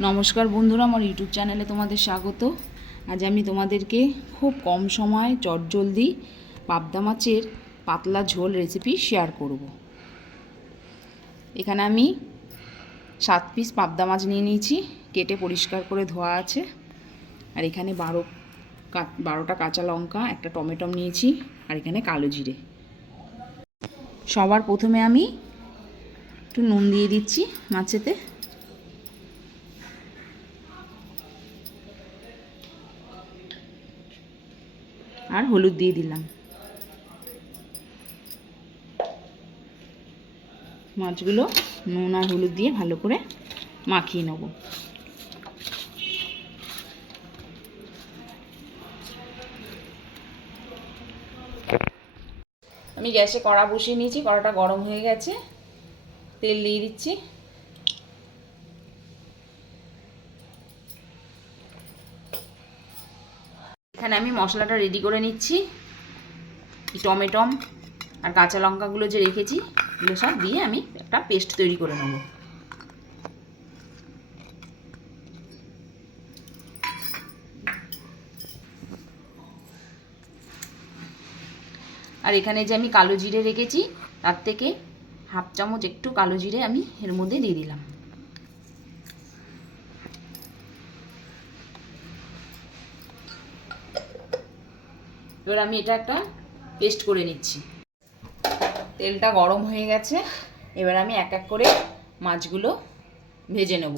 নমস্কার বন্ধুরা, আমার ইউটিউব চ্যানেলে তোমাদের স্বাগত। আজ আমি তোমাদেরকে খুব কম সময় চটজলদি পাবদা মাছের পাতলা ঝোল রেসিপি শেয়ার করব। এখানে আমি 7 পিস পাবদা মাছ নিয়ে নিয়েছি, কেটে পরিষ্কার করে ধোয়া আছে। আর এখানে 12টা কাঁচা লঙ্কা, একটা টমেটো নিয়েছি, আর এখানে কালো জিরে। সবার প্রথমে আমি একটু নুন দিয়ে দিচ্ছি মাছেতে, আর হলুদ দিয়ে দিলাম। মাছগুলো নুন আর হলুদ দিয়ে ভালো করে মাখিয়ে নেব। আমি গ্যাসে কড়া বসিয়ে নিয়েছি, কড়াটা গরম হয়ে গেছে, তেল দিয়ে দিচ্ছি। এখানে আমি মশলাটা রেডি করে নিচ্ছি। টমেটো আর কাঁচা লঙ্কাগুলো যে রেখেছি এগুলো সব দিয়ে আমি একটা পেস্ট তৈরি করে নেব। আর এখানে যে আমি কালো জিরে রেখেছি, তার থেকে হাফ চামচ একটু কালো জিরে আমি এর মধ্যে দিয়ে দিলাম। এবার আমি এটা একটা পেস্ট করে নিচ্ছি। তেলটা গরম হয়ে গেছে, এবার আমি এক এক করে মাছগুলো ভেজে নেব।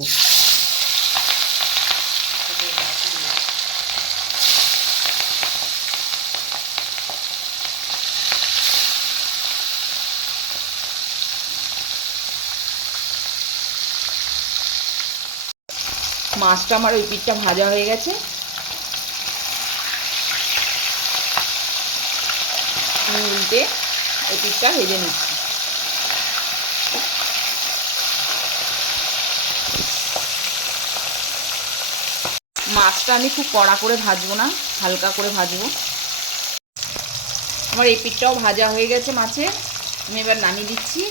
মাছটা আমার ওই পিঠটা ভাজা হয়ে গেছে, আমি উল্টে ওই পিঠটা ভেজে নিচ্ছি। মাছটা আমি খুব কড়া করে ভাজবো না, হালকা করে ভাজবো। আমার এই পিঠটাও ভাজা হয়ে গেছে মাছের, আমি এবার নামিয়ে দিচ্ছি।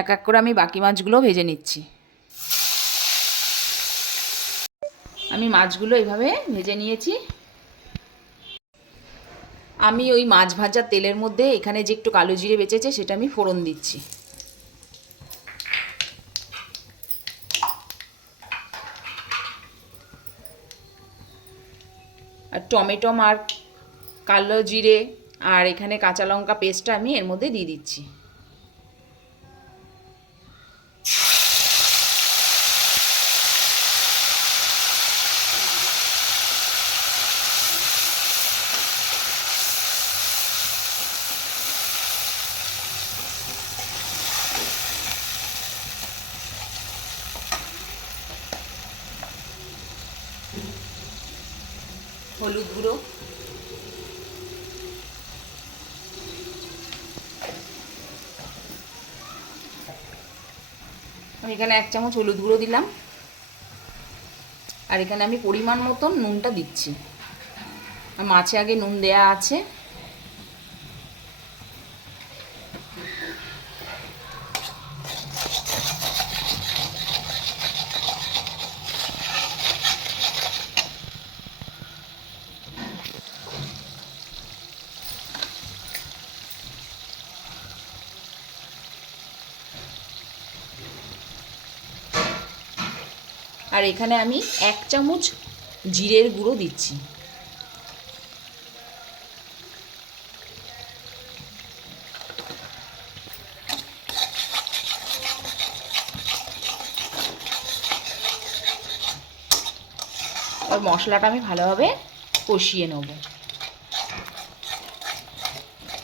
এক এক করে আমি বাকি মাছগুলো ভেজে নিচ্ছি। আমি মাছগুলো এইভাবে ভেজে নিয়েছি। আমি ওই মাছ ভাজার তেলের মধ্যে এখানে যে একটু কালো জিরে বেঁচেছে সেটা আমি ফোড়ন দিচ্ছি। আর টমেটো আর কালো জিরে আর এখানে কাঁচা লঙ্কা পেস্টটা আমি এর মধ্যে দিয়ে দিচ্ছি। হলুদ গুঁড়ো, আমি এখানে 1 চামচ হলুদ গুঁড়ো দিলাম। আর এখানে আমি পরিমাণ মতন নুনটা দিচ্ছি, আর মাছে আগে নুন দেয়া আছে। আর এখানে আমি 1 চামচ জিরের গুঁড়ো দিচ্ছি। আর মশলাটা আমি ভালোভাবে কষিয়ে নেব,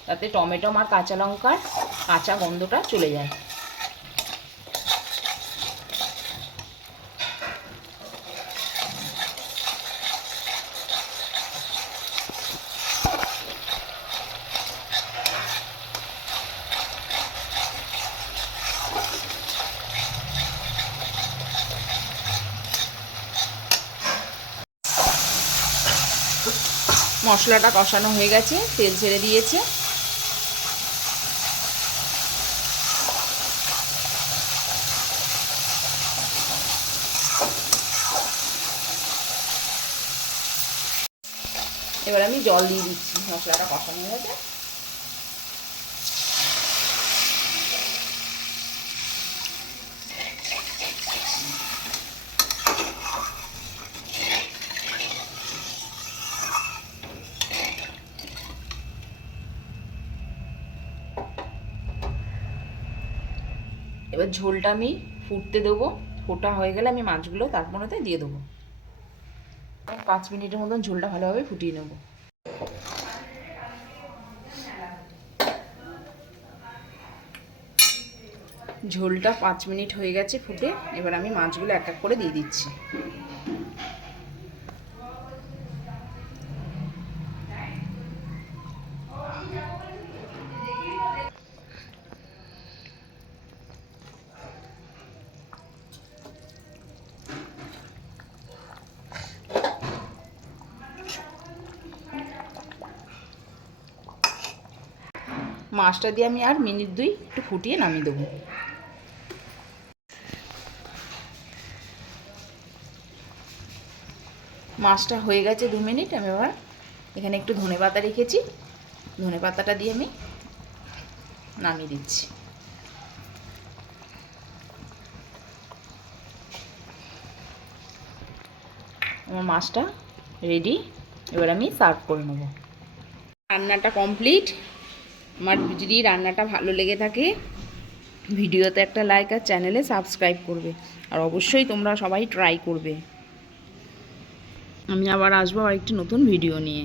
তাতে টমেটো আর কাঁচা লঙ্কার কাঁচা গন্ধটা চলে যায়। মশলাটা কষানো হয়ে গেছে, তেল ছেড়ে দিয়েছে। এবার আমি জল দিয়ে দিচ্ছি, মশলাটা কষানো হয়ে গেছে। এবার ঝোলটা আমি ফুটতে দেবো, ফোটা হয়ে গেলে আমি মাছগুলো তারপরেতে দিয়ে দেবো। 5 মিনিটের মতন ঝোলটা ভালোভাবে ফুটিয়ে নেব। ঝোলটা 5 মিনিট হয়ে গেছে ফুটে। এবার আমি মাছগুলো এক এক করে দিয়ে দিচ্ছি। মাছটা দিয়ে আমি আর মিনিট 2 একটু ফুটিয়ে নামিয়ে দেবো। মাছটা হয়ে গেছে 2 মিনিট। আমি এবার এখানে একটু ধনেপাতা রেখেছি, ধনেপাতাটা দিয়ে আমি নামিয়ে দিচ্ছি। আমার মাছটা রেডি, এবার আমি সার্ভ করে নেব। রান্নাটা কমপ্লিট। আমার যদি রান্নাটা ভালো লেগে থাকে ভিডিওতে একটা লাইক আর চ্যানেলে সাবস্ক্রাইব করবে, আর অবশ্যই তোমরা সবাই ট্রাই করবে। আমি আবার আসবো আর একটি নতুন ভিডিও নিয়ে।